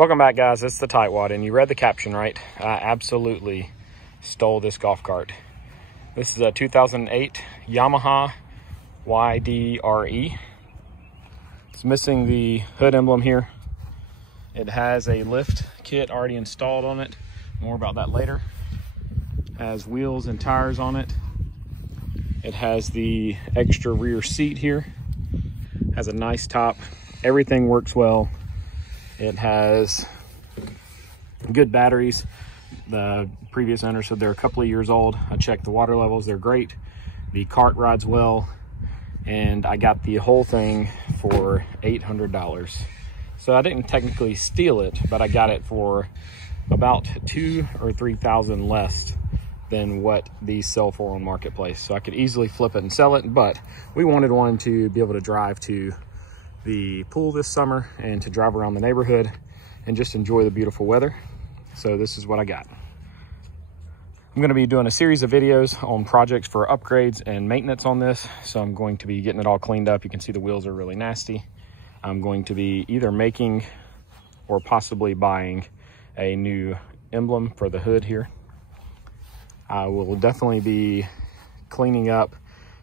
Welcome back, guys. It's the Tightwaddiy, and you read the caption, right? I absolutely stole this golf cart. This is a 2008 Yamaha YDRE. It's missing the hood emblem here. It has a lift kit already installed on it. More about that later. Has wheels and tires on it. It has the extra rear seat here. Has a nice top. Everything works well. It has good batteries. The previous owner said they're a couple of years old. I checked the water levels, they're great. The cart rides well, and I got the whole thing for $800. So I didn't technically steal it, but I got it for about $2,000 or $3,000 less than what these sell for on Marketplace. So I could easily flip it and sell it, but we wanted one to be able to drive to the pool this summer and to drive around the neighborhood and just enjoy the beautiful weather. So this is what I got. I'm going to be doing a series of videos on projects for upgrades and maintenance on this. So I'm going to be getting it all cleaned up. You can see the wheels are really nasty. I'm going to be either making or possibly buying a new emblem for the hood here. I will definitely be cleaning up,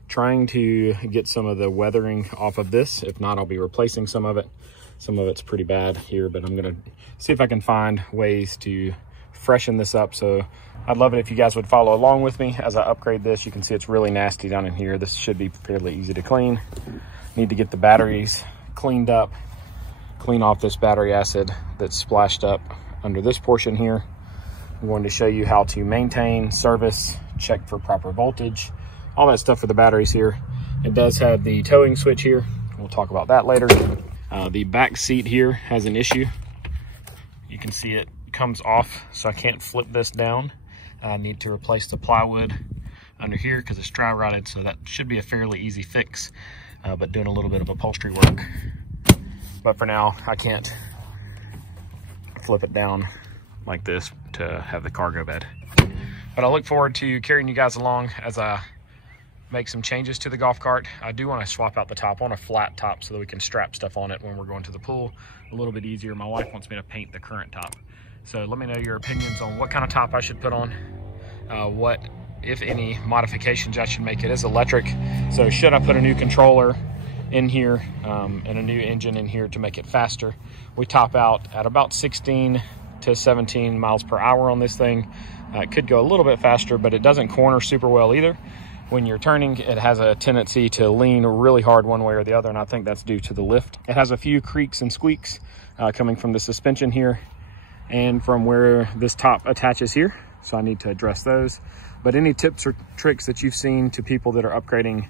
trying to get some of the weathering off of this. If not, I'll be replacing some of it. Some of it's pretty bad here, but I'm gonna see if I can find ways to freshen this up. So I'd love it if you guys would follow along with me as I upgrade this. You can see it's really nasty down in here. This should be fairly easy to clean. Need to get the batteries cleaned up, clean off this battery acid that's splashed up under this portion here. I'm going to show you how to maintain, service, check for proper voltage, all that stuff for the batteries here. It does have the towing switch here. We'll talk about that later. The back seat here has an issue. You can see it comes off, so I can't flip this down. I need to replace the plywood under here because it's dry rotted, so that should be a fairly easy fix, but doing a little bit of upholstery work. But for now, I can't flip it down like this to have the cargo bed. But I look forward to carrying you guys along as I make some changes to the golf cart. I do want to swap out the top. I want a flat top so that we can strap stuff on it when we're going to the pool. A little bit easier. My wife wants me to paint the current top. So let me know your opinions on what kind of top I should put on, what, if any, modifications I should make. It is electric, so should I put a new controller in here and a new engine in here to make it faster? We top out at about 16 to 17 miles per hour on this thing. It could go a little bit faster, but it doesn't corner super well either. When you're turning, it has a tendency to lean really hard one way or the other, and I think that's due to the lift. It has a few creaks and squeaks coming from the suspension here and from where this top attaches here, so I need to address those. But any tips or tricks that you've seen to people that are upgrading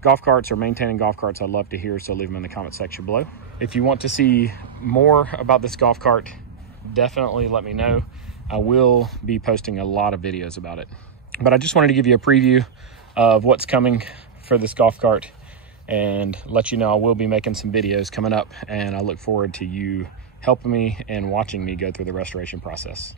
golf carts or maintaining golf carts, I'd love to hear, so leave them in the comment section below. If you want to see more about this golf cart, definitely let me know. I will be posting a lot of videos about it. But I just wanted to give you a preview of what's coming for this golf cart and let you know I will be making some videos coming up, and I look forward to you helping me and watching me go through the restoration process.